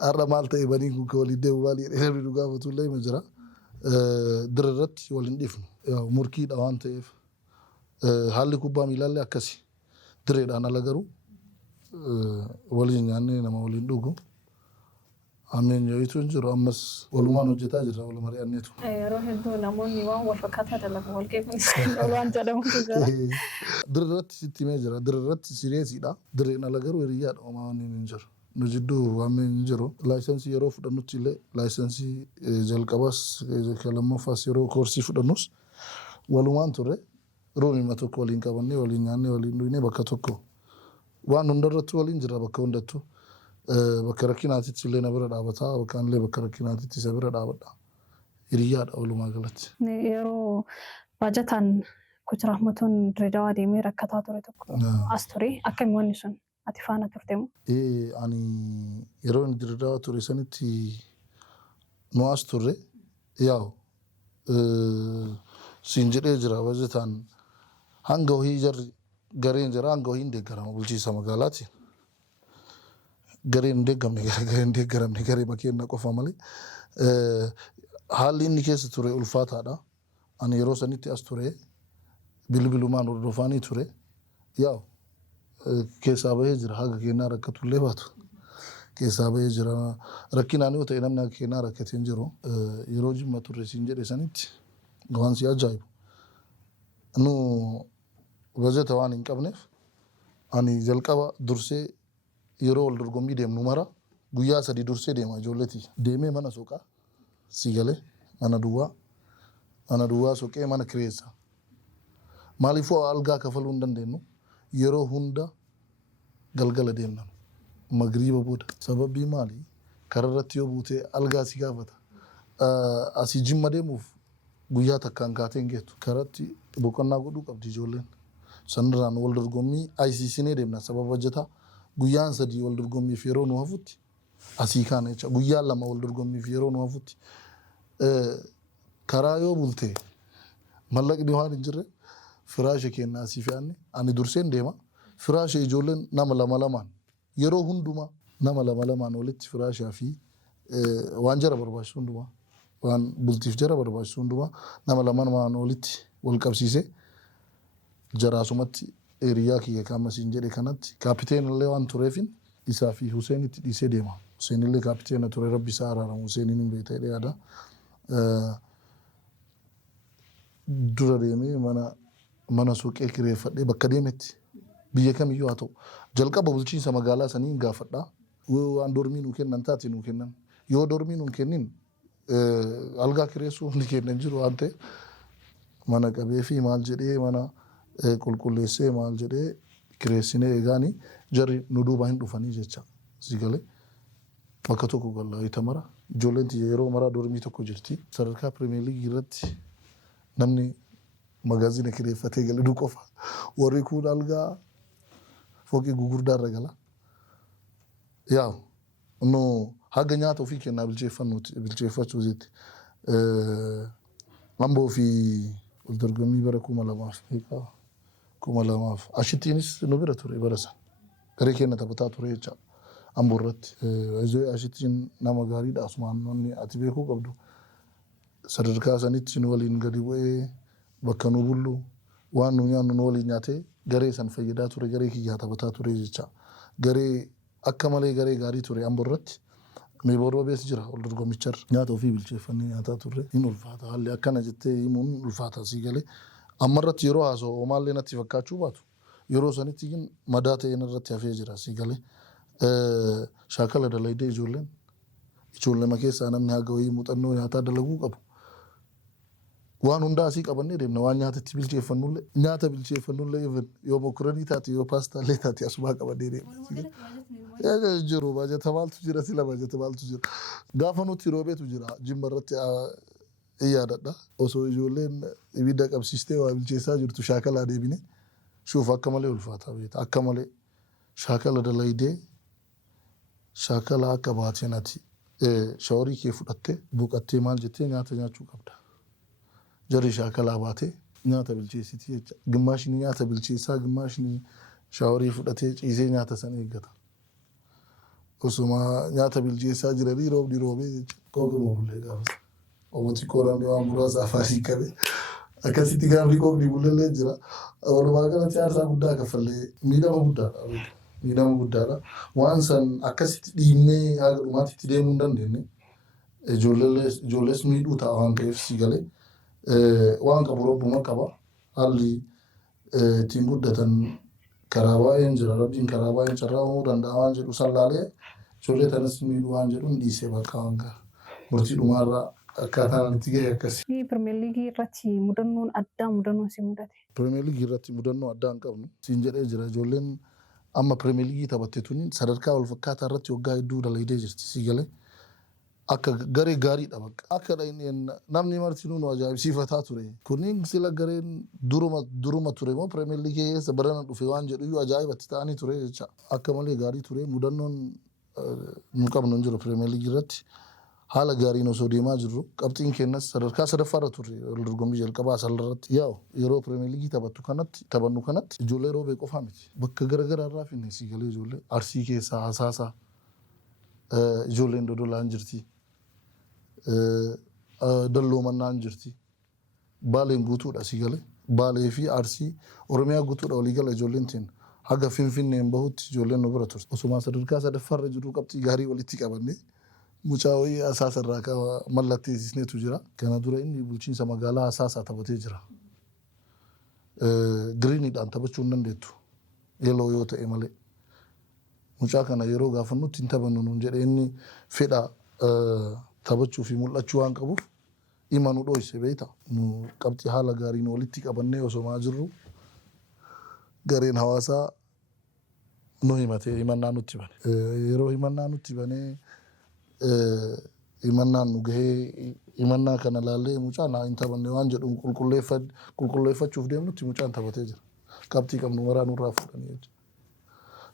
Har'a maal ta'e banii kun ka waliin deemu maal jedhee namni nu gaafatu illee ima jira. Dirree irratti waliin dhiifnu. Murkiidha waan ta'eef. Haalli kubbaa miilaallee akkasi. Direedhaan ala garuu waliin nyaannee nama waliin dhugu. Ameenya ho'itu hin jiru ammas walumaan hojjetaa jirra wal mari'anneetu. Yeroo hedduu namoonni waan wal fakkaataa dalagu wal qeeqamsi waan jedhamutu jira. Dirree irratti sitti himee jira. Dirree irratti sireesiidha. Dirreen ala garuu hiriyaadha homaa waan hin jiru. Nu jidduu waameen hin jiru. Laayisensii yeroo fudhannutti illee laayisensii jalqabas lamaffaas yeroo koorsii fudhannus walumaan turre roomima tokko waliin qabannee waliin nyaannee waliin dhugnee bakka tokko waan hundarratti waliin jira bakka hundattuu. Bakka rakkinaatitti illee na bira dhaabataa bakka illee bakka rakkinaatitti isa bira dhaabadha. Hiriyaadha walumaa galatti. Yeroo baajataan kocha Rahmatoon Dirreedawaa deemee rakkataa ture tokko as ture akkami wanni sun ati faana turte moo? Ani yeroo inni Dirreedawaa ture sanitti nu as turre yaa'u siin jedhee jira baajataan hanga ho'ii jarri gareen jira hanga ho'iin deeggarama bulchiisa magaalaati. Gareen deeggaramne garee makeenya qofa malee haalli inni keessa ture ulfaataadha. Ani yeroo sanitti as ture bilbilumaan hordofaanii ture yaa'u keessaa bahee jira haga keenyaa rakkatullee baatu keessaa bahee jira rakkinaan yoo ta'e namni akka keenyaa rakkatee hin jiru yeroo Jimma turre siin jedhe sanitti waan si ajaa'ibu nu bajeta waan hin qabneef ani jalqaba dursee yeroo wal dorgommii deemnu mara guyyaa 3 dursee deema ijoolleeti deemee mana suuqaa si galee mana duwwaa soqee mana kireessa. Maaliifuu algaa kafaluu hin dandeenyu yeroo hunda galgala deemnan magriiba booda sababii maali kararratti yoo buutee algaa si gaafata asii jimma deemuuf guyyaa takkaan kaatee hin geettu karatti boqonnaa godhuu qabdi ijoolleen sanirraan wal dorgommii ICCnee deemna sababa hojjetaa guyyaan 3 wal dorgommiif yeroo nu hafutti asii kaana jecha guyyaa 2 wal dorgommiif yeroo nu hafutti karaa yoo bultee mallaqni waan hin jirre firaasha kennaa asii fe'anne ani durseen deema firaasha ijoolleen nama lamaan yeroo hundumaa nama lamaan walitti firaashaa fi waan jara barbaachisu hundumaa waan bultiif jara barbaachisu hundumaa nama lamaan walitti wal qabsiisee jaraasumatti eriyaa kiyya kaamasiin jedhe kanatti kaapiteen illee waan tureefin isaa fi Huseenitti dhiisee deema. Huseen illee kaapiteena ture rabbi isaa araaramu Huseeniin hin beekne yaada. Dura deemee mana suuqee kireeffadhee bakka deemetti biyya kamiyyuu haa ta'u jalqaba bulchiinsa magaalaa sanii hin gaafadhaa waan dormii nuu kennan taate nuu kennan yoo dormii nuu kennin algaa kireessuu hundi kennan jiru waan ta'e mana qabee fi maal jedhee mana qulqulleessee maal jedhee kireessinee eegaanii jarri nu duuba hin dhufanii jecha si galee bakka tokko galla itamara ijoolleen tiyya yeroo maraa dormii tokko jirti sadarkaa pirimeer liigii irratti namni magaazina kireeffatee galu qofa warri kun algaa fooqii gugurdaa irra gala yaa no haga nyaata ofii kennaa bilcheeffachuu jetti amboo fi wal dorgommii bara 2000 ashittiinis nu bira ture bara san garee keenya taphataa ture jecha amboo irratti ashittiin nama gaariidha asumaan ati beekuu qabdu sadarkaa sanitti nu waliin gadi bu'ee bakka nu bullu waan nu nyaannu nu waliin nyaatee garee san fayyadaa ture garee kiyyaa taphataa ture jecha garee akka malee garee gaarii ture amboo irratti meebooroo bees jira wal dorgommicharra nyaata ofii bilcheeffannee nyaataa turre hin ulfaata haalli akkana jettee himuun ulfaata sii galee amma irratti yeroo haasa'u maallee natti fakkaachuu baatu yeroo sanitti madaa ta'een irratti hafee jira sii galee shaakala dalaydee ijoollee keessaa namni haga wayii muuxannoo nyaataa dalaguu qabu. Waan hundaa asii qabannee deemna waan nyaatatti bilcheeffannullee nyaata bilcheeffannullee yoo mokoranii taate yoo paastaallee taate asumaa qabannee deemna. Jiru baajata maaltu jira sila baajata maaltu jira gaafa nuti roobeetu jira jimma irratti yaadadha osoo ijoolleen ibidda qabsiistee waa bilcheessaa jirtu shaakalaa deebine shuuf akka malee ulfaataa beekta akka malee shaakala dalaydee shaakala akka baateen ati shaaworii kee fudhattee buqattee maal jettee nyaata nyaachuu qabda. Jarri shaakalaa baatee nyaata bilcheessiti jecha gimmaashni nyaata bilcheessaa gimmaashni shaaworii fudhatee ciisee nyaata san eeggata. Osuma nyaata bilcheessaa jiranii roobni roobee jecha kookuma bullee gaafata. Oomoti kooraan waan muraasa afaanii qabe akkasitti gaafni kookni bulleellee jira. Walumaa galatti aarsaa guddaa kaffallee miidhama guddaadha. Waan san akkasitti dhiibnee haga dhumaatitti deemuu hin dandeenye ijoollees miidhuu ta'a waan ta'eef si galee. Waan qabu robbuma qaba haalli ittiin guddatan karaa baay'een jira rabbiin karaa baay'een carraa uumuu danda'a waan jedhu sallaalee ijoollee tanas miidhuu waan jedhu hin dhiisee bakka waan ga'a murtii dhumaarraa akkaataan itti gahe akkasi. Pirimeer liigii irratti mudannoon addaa mudannoo si mudate. Pirimeer liigii irratti mudannoo addaa hin qabnu siin jedhee jira ijoolleen amma pirimeer liigii taphatte tuni sadarkaa wal fakkaataa irratti waggaa hedduu dalaydee jirti si galee. Akka garee gaariidha bakka akka namni martinuu nu ajaa'ibsiifataa ture kunniin sila gareen duruma ture moo pirimeer liigii keessa barana dhufe waan jedhu iyyuu ajaa'ibatti ta'anii ture jecha akka malee gaarii ture mudannoon nu qabnu hin jiru pirimeer liigii irratti haala gaariin osoo deemaa jirru qabxiin kennas sadarkaa sadaffaarra turre wal dorgommii jalqabaa asalirratti yeroo pirimeer liigii taphannu kanatti ijoollee roobee qofaa miti bakka garaagaraarraa finne si galee ijoollee arsii keessaa hasaasaa ijoolleen dodolaan jirti. Dalloomannaan jirti. Baaleen guutuudha si galee. Baalee fi Arsii Oromiyaa guutuudha walii gala ijoolleen tiin haga Finfinneen bahutti ijoolleen nu bira turte. Osuma sadarkaa sadaffaarra jiru qabxii gaarii walitti qabannee mucaa wayii asaasarraa mallatteessisneetu jira. Kana dura inni bulchiinsa magaalaa asaasaa taphatee jira. Giriiniidhaan taphachuu hin dandeettu. Yeloo yoo ta'e malee. Mucaa kana yeroo gaafannutti hin taphannu nuun jedhee inni fedha taphachuu fi mul'achuu waan qabuuf imanu dhoyse beekta. Nu qabxii haala gaariin walitti qabannee osomaa jirru gareen hawaasaa nu himatee himannaa nutti bane. Yeroo himannaa nutti banee himannaan nu gahee himannaa kana laallee mucaan haa hin taphanne waan jedhu qulqulleeffachuuf deemnutti mucaan taphatee jira. Qabxii qabnu waraanuu irraa fuudhanii jechuudha.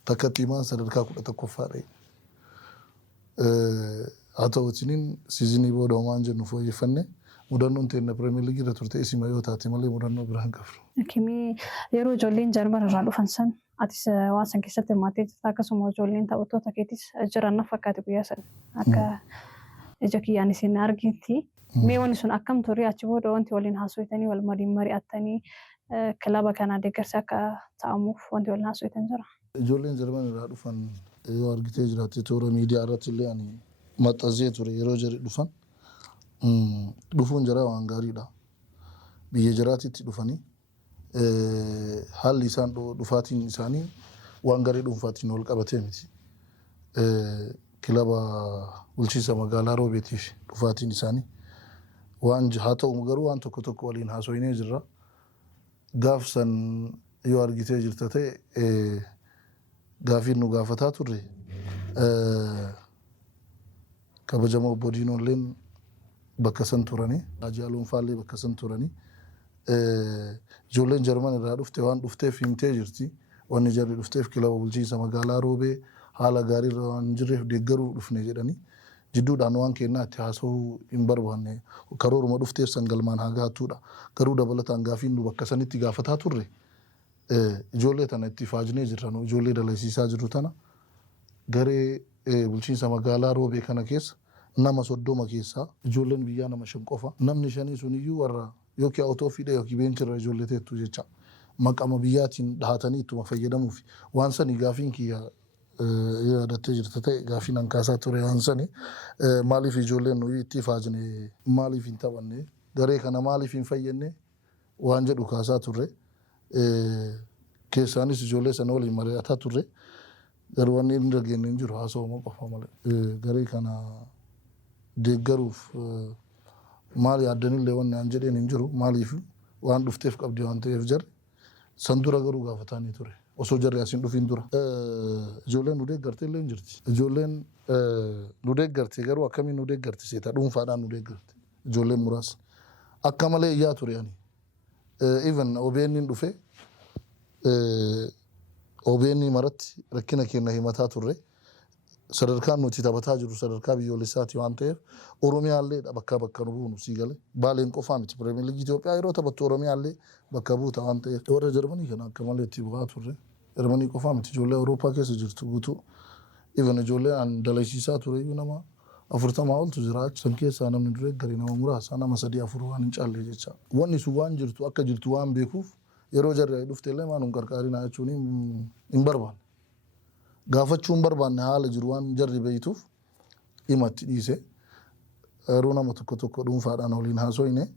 Takkatti himaan sadarkaa 11ffaadha. Haa ta'uutiin siizinii booda waan jennu fooyyeffanne mudannoon teenya Pirimeer Liigii irra turte isima yoo taate malee mudannoo biraan qabdu. Akimii yeroo ijoolleen Jarman irraa dhufan san atis waan san keessatti hirmaattee jirta akkasuma ijoolleen taphattoota keetis jiran na fakkaate guyyaa san akka ija kiyyaan isin argitti. Mee wanni sun akkam ture achi booda wanti waliin haasofitanii wal mari'attanii kilaba kana deeggarsa akka ta'amuuf wanti waliin haasoftan jira. Ijoolleen Jarman irraa dhufan yoo argitee jiraatte toora miidiyaa irratti illee ani maxxansee ture yeroo jarri dhufan. Dhufuun jara waan gaariidha. Biyya jaraatitti dhufanii haalli isaan dhufaatiin isaanii waan gaarii dhuunfaatiin wal qabatee miti. Kilaba bulchiinsa magaalaa Roobeetiif dhufaatiin isaanii waan haa ta'u garuu waan tokko waliin haasofnee jirra. Gaaf san yoo argitee jirta ta'e gaafiin nu gaafataa turre kabajamoo obbo Diinoolleen bakka san turanii Ajaaluun Faallee bakka san turanii ijoolleen Jarman irraa dhufte waan dhufteef himtee jirti. Wanni jarri dhufteef kilaba bulchiinsa magaalaa Roobee haala gaariirra waan jirreef deeggaruu dhufne jedhanii jidduudhaan waan kennaa itti haasa'uu hin barbaanne karooruma dhufteef san galmaan haa gahattuudha. Garuu dabalataan gaafiin nu bakka sanitti gaafataa turre ijoollee tana itti faajnee jirra nu ijoollee dalaysiisaa jirru tana garee bulchiinsa magaalaa Roobee kana keessa nama 30 keessaa ijoolleen biyyaa nama 5 qofa. Namni 5 suniyyuu warra yookiin otoo fidee yookiin beenchirra ijoollee teettu jecha maqama biyyaatiin dhahatanii ittuma fayyadamuuf waan sani gaafiin kiyya yaadattee jirta ta'e gaafiin hankaasaa ture waan sani maaliif ijoolleen nuyi itti faajne maaliif hin taphanne garee kana maaliif hin fayyadne waan jedhu kaasaa turre keessaanis ijoollee sana waliin mari'ataa turre garuu wanni hin dhageenye hin jiru haasawuma qofa malee garee kana deeggaruuf maal yaaddanillee wanni aan jedheen hin jiru maaliif waan dhufteef qabdi waan ta'eef jarri san dura garuu gaafatanii ture osoo jarri asiin dhufin dura ijoolleen nu deeggarte illee hin jirti ijoolleen nu deeggarte garuu akkamiin nu deeggarte seeta dhuunfaadhaan nu deeggarte ijoolleen muraasa akka malee iyyaa ture ani even OBN dhufe OBN maratti rakkina keenya himataa turre sadarkaan nuti taphataa jiru sadarkaa biyyoolessaati waan ta'eef Oromiyaallee bakka nu buunu sii galee Baaleen qofaa miti Pirimeer Liigii Itoophiyaa yeroo taphattu Oromiyaallee bakka buuta waan ta'eef warra Jarmanii kana akka malee itti bu'aa turre Jarmanii qofaa miti ijoollee Awurooppaa keessa jirtu guutuu even ijoollee aan dalaysiisaa ture iyyuu nama 40 oltu jira san keessaa namni duree garii nama muraasa nama 3-4 waan hin caalle jecha wanni sun waan jirtu akka jirtu waan beekuuf yeroo jarri dhufte illee maanum qarqaarinaa jechuun hin barbaanne. Gaafachuun barbaanne haala jiru waan jarri beeytuuf himatti dhiise yeroo nama tokko dhuunfaadhaan waliin haasofne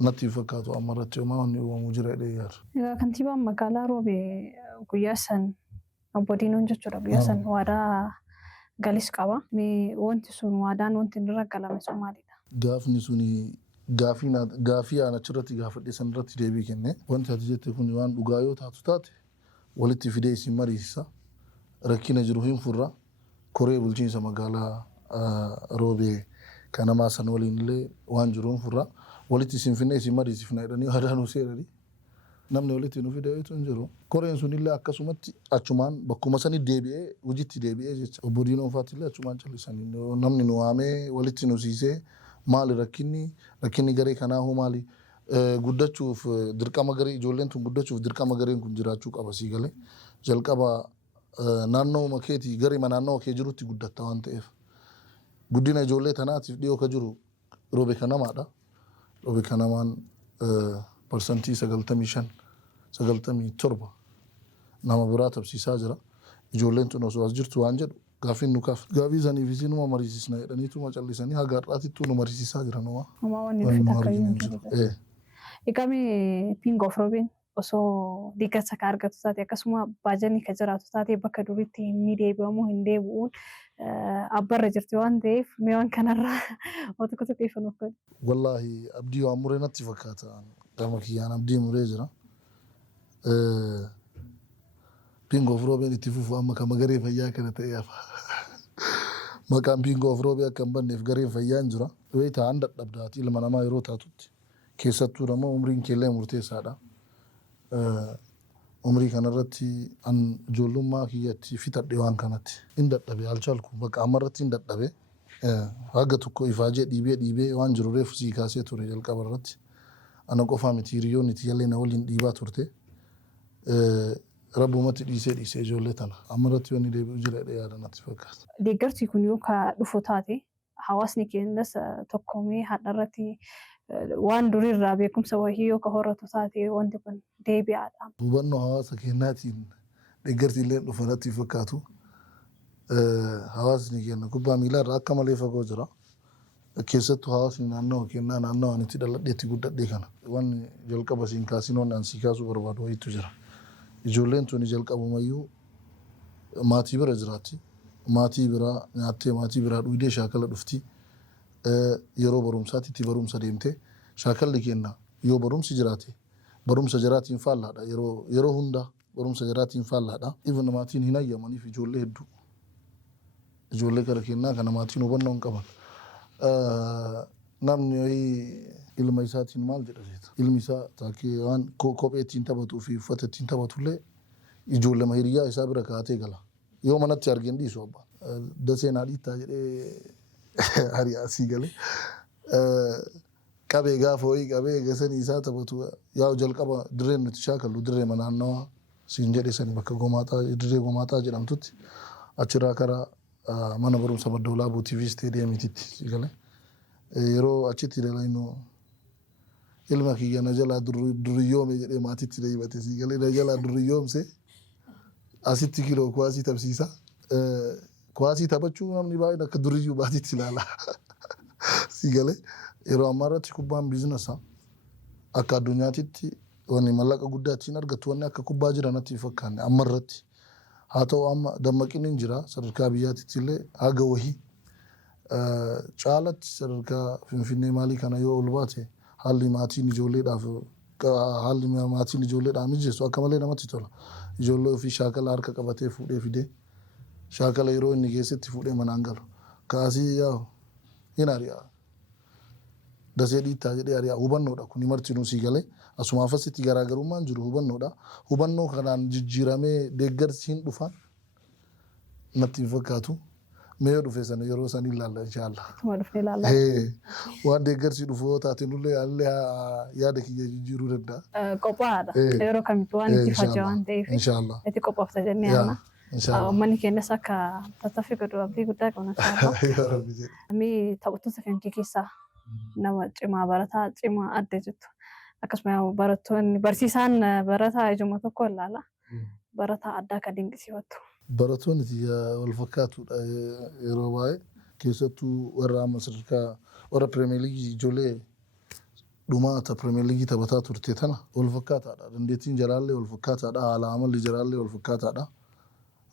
natti fakkaatu amma irratti homaa wanni uumamuu jira jedhee yaada. Kantiibaan magaalaa Roobee guyyaa san obbo Diinoon jechuudha guyyaa san waadaa galis qaba. Wanti sun waadaan wanti irra galame sun maalidha? Gaafni suni gaafii aan achirratti gaafadhe san irratti deebii kenne wanti ati jette kun waan dhugaa yoo taatu taate walitti fidee isin mariisisa. Rakkina jiru hin furra koree bulchiinsa magaalaa Roobee kanamaa san waliin illee waan jiru hin furra walitti isin finne isin mariisifna jedhanii waadaa nu seeranii namni walitti nu fidee hin jiru. Koreen sun illee akkasumatti achumaan bakkuma sanii deebi'ee hojiitti deebi'ee jecha obbo Diinoon faatti illee achumaan callisanii namni nu waamee walitti nu siisee maali rakkinni garee kanaa hoo maali guddachuuf dirqama garee ijoolleen tun guddachuuf dirqama gareen kun jiraachuu qaba sii galee jalqaba naannoo makeetii garee naannoo kee jirutti guddatta waan ta'eef guddina ijoollee tanaatiif dhiyoo ka jiru Roobee kanamaadha. Roobee kanamaan parsantii 95-97 nama biraa tapsiisaa jira. Ijoolleen tun osoo as jirtu waan jedhu gaafiin nu kaaf gaafii saniif isinuma mariisisna jedhaniituma callisanii haga har'aatittuu nu mariisisaa jira numa. Eegamee Pingoof Roobeen osoo deeggarsa ka argatu taate akkasuma baajanni ka jiraatu taate bakka duriitti hin deebi'amu hin deebi'uun abbarra jirti waan ta'eef mee waan kanarraa waan tokko tokko ifan uffatu. Wallaahi abdii waan muree natti fakkaata. Gama kiyyaan abdii muree jira. Bingo of roobeen itti fufu amma kama garee fayyaa kana ta'e hafa. Maqaan bingo of roobee akka hin banneef gareen fayyaan jira. Wayii ta'an dadhabdaati ilma namaa yeroo taatutti. Keessattuu immoo umriin keellee murteessaadha. Umrii kanarratti an ijoollummaa kiyyatti fixadhe waan kanatti. Hin dadhabe alchalku bakka ammarratti hin dadhabe. Haga tokko ifaajee dhiibee waan jiru reefu sii kaasee ture jalqaba irratti. Ana qofaa miti hiriyoonni tiyallee na waliin dhiibaa turte. Rabbumatti dhiisee ijoollee tana. Ammarratti wanni deebi'u jira yaada natti fakkaata. Deeggarsi kun yoo ka dhufu taate hawaasni keenyas tokkoomee haadharratti waan durirraa beekumsa wahii yoo ka horatu taate wanti kun deebi'aadha. Hubannoo hawaasa keenyaatiin deeggarsi illee dhufa natti fakkaatu. Hawaasni keenya kubbaa miilaarraa akka malee fagoo jira. Keessattuu hawaasni naannoo keenyaa naannoo ani itti dhaladheetti guddadhee kana. Waan jalqaba siin kaasinoon aan sii kaasuu barbaadu wayiitu jira. Ijoolleen tuni jalqabumayyuu maatii bira jiraatti. Maatii biraa nyaattee maatii biraa dhuydee shaakala dhufti. Yeroo barumsaatti barumsa deemtee shaakalli kenna yoo barumsi jiraate barumsa jiraatiin faallaadha. Yeroo hunda barumsa jiraatiin faallaadha. Even maatiin hin hayyamaniif ijoollee hedduu. Ijoollee gara kennaa kana maatiin hubannoo hin qaban. Namni ilma isaatiin maal jedha seeta. Ilmi isaa taakee waan kophee ittiin taphatuu fi uffata ittiin taphatullee ijoollee hiriyaa isaa bira kaatee gala. Yoo manatti argeen dhiisu abbaan. Daseenaa dhiittaa jedhee hariyaa asii galee. Qabee gaafa wayii qabee gasanii isaa taphatu yaa jalqaba dirreen nuti shaakallu dirree naannawaa siin jedhe sani bakka gomaataa dirree gomaataa jedhamtutti achirraa karaa mana barumsa madda olaabuu TV isteediyeemiititti sii galee. Yeroo achitti dalaynuu ilma kiyya na jalaa duriyyoome jedhee maatitti deebate sii galee na jalaa duriyyoomse asitti kiloo kuwaasii tapsiisa. Kuwaasii taphachuu namni baay'een akka duriyyuu baatitti ilaala. Sii galee yeroo ammaa irratti kubbaan biizinasa akka addunyaatitti wanni mallaqa guddaa ittiin argattu wanni akka kubbaa jira natti fakkaanne amma irratti. Haa ta'u amma dammaqinni hin jira sadarkaa biyyaatitti illee haga wahii. Caalatti sadarkaa Finfinnee maalii kana yoo ol baate haalli maatiin ijoolleedhaaf mijeessu akka malee namatti tola. Ijoollee ofii shaakala harka qabatee fuudhee fidee shaakala yeroo inni keessatti fuudhee manaan galu. Kaasii yaa hin ari'a. Dasee dhiittaa jedhee ari'a hubannoodha kun martinuu sii galee asumaaf asitti garaagarummaan jiru hubannoodha. Hubannoo kanaan jijjiiramee deeggarsi hin dhufan natti hin fakkaatu. Mee dhufe sana yeroo san ilaalla inshallah. Tuma dhufne ilaalla. Waan deeggarsi dhufu yoo taate nullee yaada kiyya jijjiiruu danda'a. Qophaa'aadha. Yeroo kamitti waan itti fajja waan ta'eef. Inshallah. Itti qophoofta jennee yaadna. Uummanni keenyas akka tattaaffii godhu abdii guddaa qabna. Namni taphattoota kan keessaa nama cimaa barataa cimaa adda jettu. Akkasuma barattoonni barsiisaan barataa ijuma tokko ilaala. Barataa addaa kan dinqisiifattu. Barattoonni wal fakkaatudha yeroo baay'ee keessattuu warra amma sadarkaa warra Pirimeer Liigii ijoollee dhumaata Pirimeer Liigii taphataa turte tana wal fakkaataadha. Dandeettiin jaraallee wal fakkaataadha. Haala amalli jaraallee wal fakkaataadha.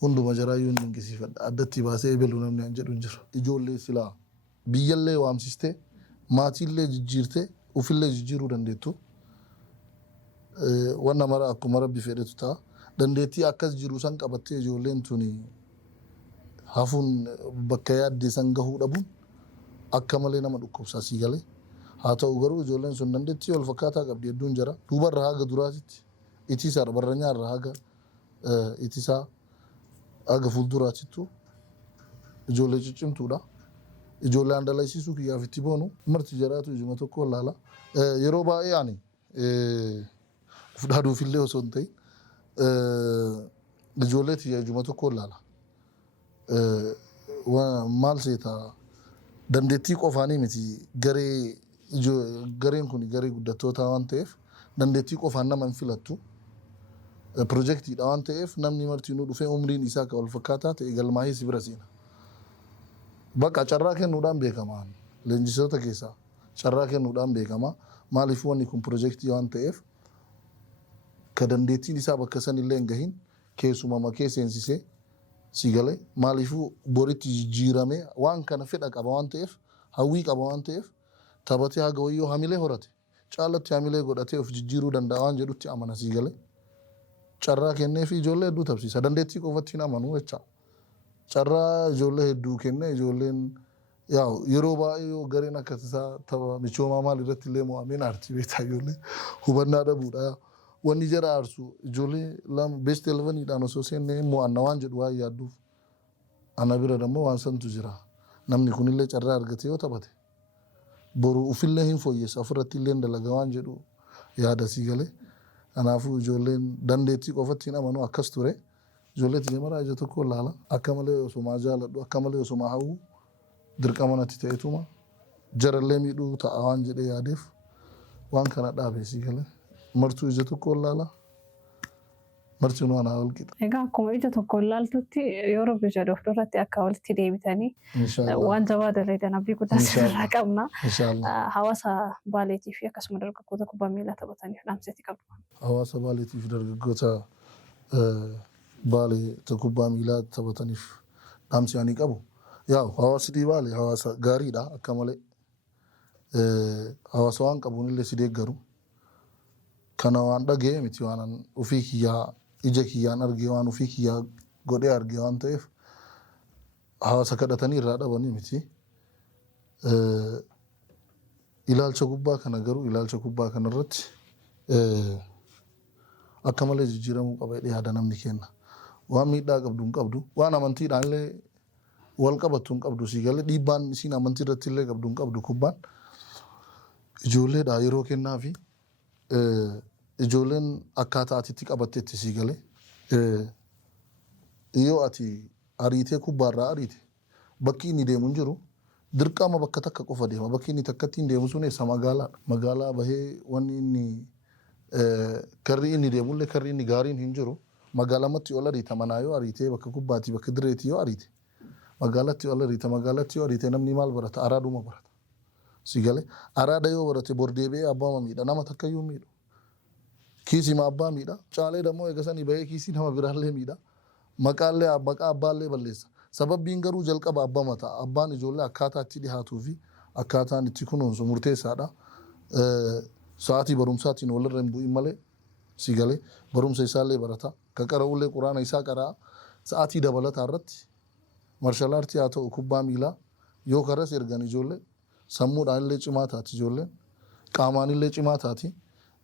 Hunduma jaraayyuu hin dinqisiifadha. Addatti baasee eebeluu namni hin jedhu hin jiru. Ijoollee silaa biyyallee waamsistee maatiillee jijjiirtee ofillee jijjiiruu dandeettu. Wanna mara akkuma rabbi fedhetu ta'a. Dandeettii akkas jiru san qabattee ijoolleen tuni hafuun bakka yaadde san gahuu dhabuun akka malee nama dhukkubsaa sii galee. Haa ta'u garuu ijoolleen sun dandeettii wal fakkaataa qabdi hedduun jira. Duubarra haga duraatitti itiisaadha barranyaarra haga itiisaa haga fuulduraatittu ijoollee ciccimtuudha. Ijoollee andalaisiisuu kiyyaaf itti boonu marti jaraatu ijuma tokko laala. Yeroo baay'ee ani fudhaaduufillee osoo hin ta'in ijoollee tiyya ijuma tokko laala. Maal seetaa dandeettii qofaanii miti gareen kun garee guddattootaa waan ta'eef dandeettii qofaan nama hin filattu. Pirojektiidha waan ta'eef namni martinuu dhufee umriin isaa akka wal fakkaataa ta'e galmaa'ee si bira seena. Bakka carraa kennuudhaan beekama. Leenjisoota keessaa carraa kennuudhaan beekama. Maaliif wanni kun pirojektii waan ta'eef ka dandeettiin isaa bakka san illee hin gahin keessuma makee seensisee Sigale maaliifuu boritti jijjiiramee waan kana fedha qaba waan ta'eef hawwii qaba waan ta'eef taphatee haga wayyoo hamilee horate caalatti hamilee godhatee of jijjiiruu danda'a waan jedhutti amana sigale carraa kennee fi ijoollee hedduu tapsiisa dandeettii qofatti hin amanu jecha carraa ijoollee hedduu kennee ijoolleen yeroo baay'ee gareen akka isaa tapha michoomaa maal irratti illee mo'ameen aartii beektaa ijoollee hubannaa dhabuudha. Wanni jara aarsu ijoollee lama beest 11dhaan osoo seennee mo'anna waan jedhu waan yaadduuf ana bira dammoo waan santu jira namni kunillee carraa argate yoo taphate boru ufillee hin fooyyessa ofirratti illee dalaga waan jedhu yaada sigale kanaafuu ijoolleen dandeettii qofatti hin amanu akkas ture ijoollee tiyya maraa ija tokko laala akka malee osuma jaaladhu akka malee osuma hawwu dirqama natti ta'etuma jarallee miidhuu ta'a waan jedhee yaadeef waan kana dhaabe sigale. Martuu ija tokko laala martuu waan haa walqixa. Egaa akkuma ija tokko laaltutti yoo rabbi jedhu of duratti akka walitti deebitanii waan jabaa dalagan abdii guddaa sirraa qabna. Hawaasa Baaleetii fi akkasuma dargaggoota kubbaa miilaa taphataniif dhaamsa qabdu. Hawaasa Baaleetii fi dargaggoota Baalee kubbaa miilaa taphataniif dhaamsi ani qabu. Hawaasni Baalee hawaasa gaariidha akka malee hawaasa waan qabuun illee si deeggaru. Kana waan dhagee miti waan ofii kiyyaa ija kiyyaan argee waan ofii kiyyaa godhee argee waan ta'eef hawaasa kadhatanii irraa dhabanii miti. Ilaalcha gubbaa kana garuu ilaalcha gubbaa kanarratti akka malee jijjiiramuu qaba jedhee yaada namni kenna. Waan miidhaa qabdu hin qabdu waan amantiidhaan illee wal qabattu hin qabdu sigale dhiibbaan isiin amantii irratti illee qabdu hin qabdu kubbaan ijoolleedhaa yeroo kennaa fi ijoolleen akkaataa atitti qabatteetti si gale yoo ati ariitee kubbaarraa ariite bakki inni deemu hin jiru dirqama bakka takka qofa deema bakki inni takkatti hin deemu sun eessa magaalaa bahee wanni inni karri inni deemullee karri inni gaariin hin jiru magaalamatti ol ariita manaa yoo ariitee bakka kubbaatii bakka direetii yoo ariite magaalatti ol ariita magaalatti yoo ariite namni maal barata araaduma barata. Sigale araada yoo barate bordeebee abbaa miidha nama takkayyuu miidhu kiisii ma abbaa miidha caalee dammoo eegasanii bahee kiisii nama biraallee miidha maqaallee maqaa abbaallee balleessa sababbiin garuu jalqaba abbaa mataa abbaan ijoollee akkaataa itti dhihaatuu fi akkaataan itti kunuunsu murteessaadha. Sa'aatii barumsaatiin walirra hin bu'in malee sigale barumsa isaallee barata kan qara'ullee quraana isaa qara'a sa'aatii dabalataa irratti marshaal aartii haa ta'u kubbaa miilaa yoo karas ergan ijoollee sammuudhaan illee cimaa taati ijoolleen qaamaan illee cimaa taati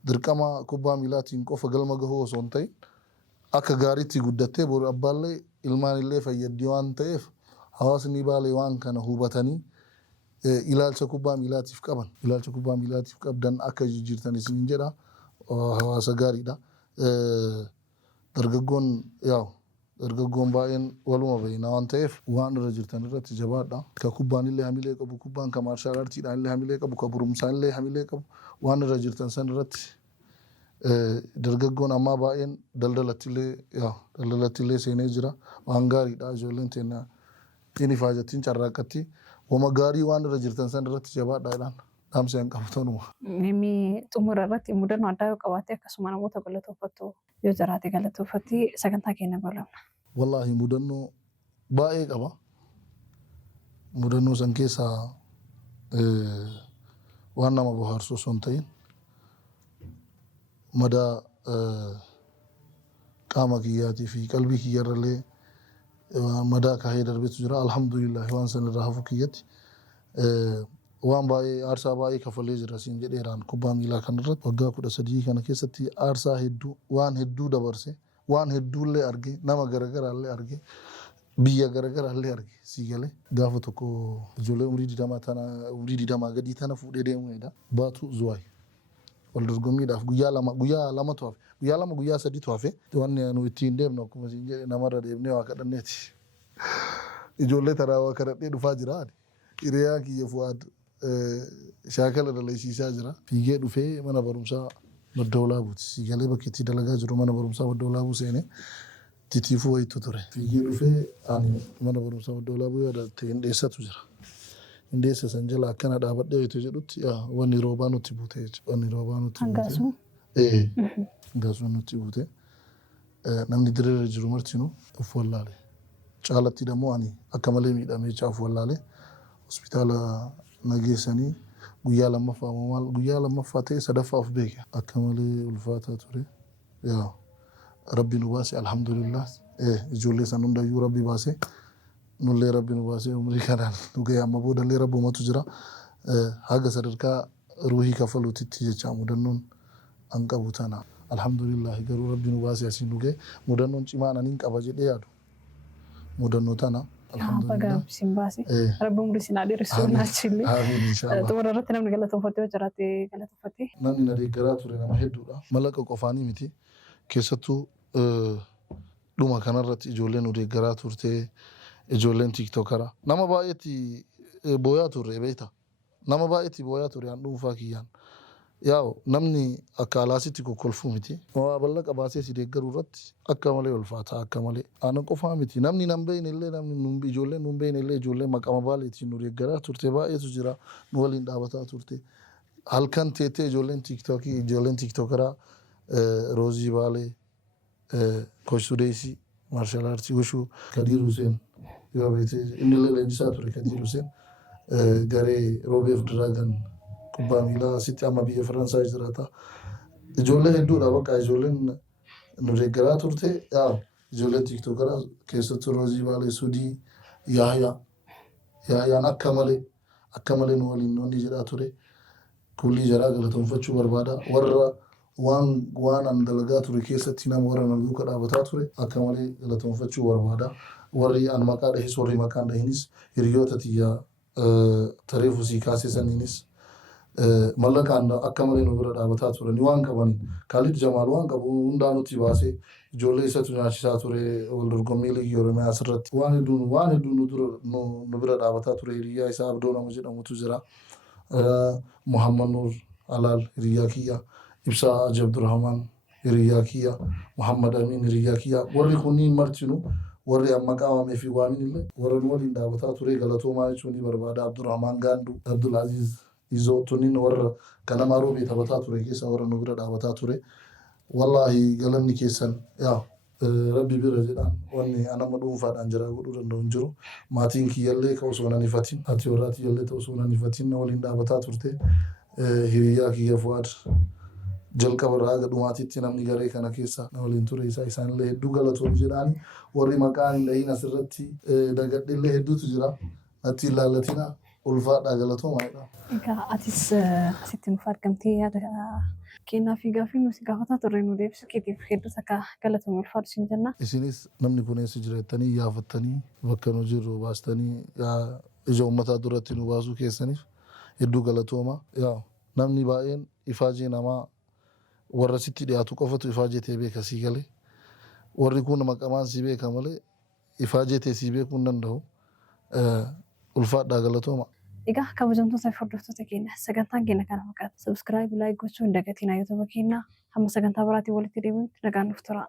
dirqama kubbaa miilaatiin qofa galma gahuu osoo hin ta'in akka gaariitti guddattee boru abbaallee ilmaan illee fayyaddi waan ta'eef hawaasni Baalee waan kana hubatanii ilaalcha kubbaa miilaatiif qaban ilaalcha kubbaa miilaatiif qabdan akka jijjiirtan isin jedha hawaasa gaariidha. Dargaggoon baay'een waluma beekna waan ta'eef waan irra jirtan irratti jabaadha. Ka kubbaan illee hamilee qabu kubbaan ka maarshaal aartiidhaan illee hamilee qabu ka barumsaan illee hamilee qabu waan irra jirtan san irratti dargaggoon ammaa baay'een daldalatti illee seenee jira waan gaariidha ijoolleen teenya inni faajattiin carraaqqatti wama gaarii waan irra jirtan san irratti jabaadhaadhaan dhaamsa hin qabatanuma. Namni xumura irratti mudannoo addaa yoo qabaate akkasuma namoota galatooffattu yoo jiraate galatooffattii sagantaa keenya bal'amna. Wallaahi mudannoo baay'ee qaba. Mudannoo san keessaa waan nama bohaarsu osoo hin ta'in madaa qaama kiyyaatii fi qalbii kiyyarrallee madaa kaahee darbetu jira. Alhamdulillah waan san irraa hafu kiyyatti waan baay'ee aarsaa baay'ee kafalee jira siin jedheeraan kubbaa miilaa kanarratti waggaa 13 kana keessatti aarsaa hedduu waan hedduu dabarse waan hedduullee arge nama garagaraallee arge biyya garagaraallee arge sii galee gaafa tokko ijoollee umrii 20 gadii tana fuudhee deemuudha baatu zuwaay wal dorgommiidhaaf guyyaa lama tuhafe guyyaa sadii tuhafe wanni nu ittiin deemnu akkuma siin jedhe namarra deemnee waa kadhanneeti ijoollee taraa waa kadhadhee dhufaa jira hiriyaa kiyya Fu'aad shaakala dalaisiisaa jira fiigee dhufee mana barumsaa Madda Walaabuuti sii galee bakki itti dalagaa jiru mana barumsaa Madda Walaabuu seenee titiifuu wayitu ture fiigee dhufee mana barumsaa Madda Walaabuu yoo ta'e hindeessatu jira hindeessa san jala akkana dhaabadhee wayitu jedhutti wanni roobaa nutti buute wanni roobaa nutti buute hangaasuun nutti buute namni diriirra jiru martinuu of wallaale caalatti dammoo ani akka malee miidhamee caaf wallaalee hospitaala nageessanii guyyaa lammaffaa ta'e sadaffaaf beeke akka malee ulfaataa ture. Yaa rabbi nu baase alhamdulillah ijoollee san hundayyuu rabbi baase nullee rabbi nu baase umrii kanaan nu ga'e amma boodallee rabbumatu jira. Haga sadarkaa ruuhii kafaluutitti jecha mudannoon an qabu tana. Alhamdulillah garuu rabbi nu baase asiin nu ga'e mudannoon cimaan aniin qaba jedhee yaadu mudannoo tana. Alhamdulillah. Simbasi. Rabbi umri sinadi risuna chilli. Amin inshallah. Tumara ratti namni galatoonfatee hojjaraate galatoonfatee. Namni na deeggaraa ture nama hedduudha. Mallaqa qofaanii miti. Keessattuu dhuma kanarratti ijoolleen nu deeggaraa turte ijoolleen tiktokara nama baay'eetti booyaa turre beekta. Nama baay'eetti booyaa ture an dhuunfaa kiyyaan. Yaa'u namni akka alaasitti kokkolfuu miti. Waa ballaqa baasee si deeggaruu irratti akka malee ulfaata akka malee. Ana qofaa miti. Namni nan beeyne illee namni ijoolleen nun beeyne illee ijoolleen maqama baaleetiin nu deeggaraa turte baay'eetu jira. Nu waliin dhaabataa turte. Halkan teettee ijoolleen tiktokii ijoolleen tiktokaraa Roozii Baalee Coach Sudeesii Maarshaal Aartii Wushuu Kadiir Huseen yoo beekte inni illee leenjisaa ture Kadiir Huseen garee Roobeef Diraagan kubbaa miilaa asitti amma biyya Faransaay jiraata. Ijoollee hedduudha bakka ijoolleen nu deeggaraa turte ijoolleen tiktokaraa keessattuu Roozii Baalee Sudii Yaayaan akka malee nu waliin nonni jedhaa ture. Kullii jaraa galatoonfachuu barbaada. Warra waan an dalagaa ture keessatti nama warra na duuka dhaabataa ture akka malee galatoonfachuu barbaada. Warri an maqaa dhahis warri maqaan dhahinis hiriyoota tiyyaa tareefu sii kaasee saniinis mallaqaan akka malee nu bira dhaabataa turan waan qabaniin Khalid Jamaal waan qabu hundaa nutti baasee ijoollee isatu nyaachisaa ture wal dorgommii liigii Oromiyaa asirratti waan hedduu nu bira dhaabataa ture. Hiriyaa isaa Abdoo nama jedhamutu jira. Muhammad Nur Alaal hiriyaa kiyya. Ibsaa Ajab Durrahman hiriyaa kiyya. Muhammad Amin hiriyaa kiyya. Warri kunniin martinu warri amma qaamamee fi waamin illee warra nu waliin dhaabataa ture galatoomaa jechuun ni barbaada. Abdurrahman Gaanduu Abdul Aziz Izootunin warra kanama roobee taphataa ture keessa warra nu bira dhaabataa ture. Wallaahi galanni keessan rabbi bira jedhaan wanni anama dhuunfaadhaan jira godhuu danda'u hin jiru. Maatiin kiyyallee ka osoo nan ifatin ati warraa kiyyallee ta'u osoo nan ifatin na waliin dhaabataa turte. Hiriyaa kiyya Fuwaad jalqaba irraa haga dhumaatitti namni garee kana keessa na waliin ture isaanillee hedduu galatoom jedhaani. Warri maqaan hin dhahin asirratti dagadhillee hedduutu jira. Natti hin laallatina ulfaadhaa galatoomaadha. Egaa atis asitti nuuf argamtee yaada kennaa fi gaaffii nuti gaafataa turre nu deebisuu keetiif hedduus akka galatoom ulfaadhu siin jenna. Isinis namni kun eessa jiraatanii yaafattanii bakka nu jirru baastanii ija uummataa duratti nu baasuu keessaniif hedduu galatooma. Namni baay'een ifaajee namaa warra sitti dhiyaatu qofatu ifaajee ta'e beeka sii galee. Warri kun maqamaan sii beeka malee ifaajee ta'e sii beekuu hin danda'u. Ulfaadhaa galatooma. Egaa kabajamtoota fi hordoftoota keenya sagantaan keenya kana fakkaata. Subscribe, like gochuu hin dagatinaa YouTube keenya hamma sagantaa biraatiin walitti deebinutti nagaan nuuf tura.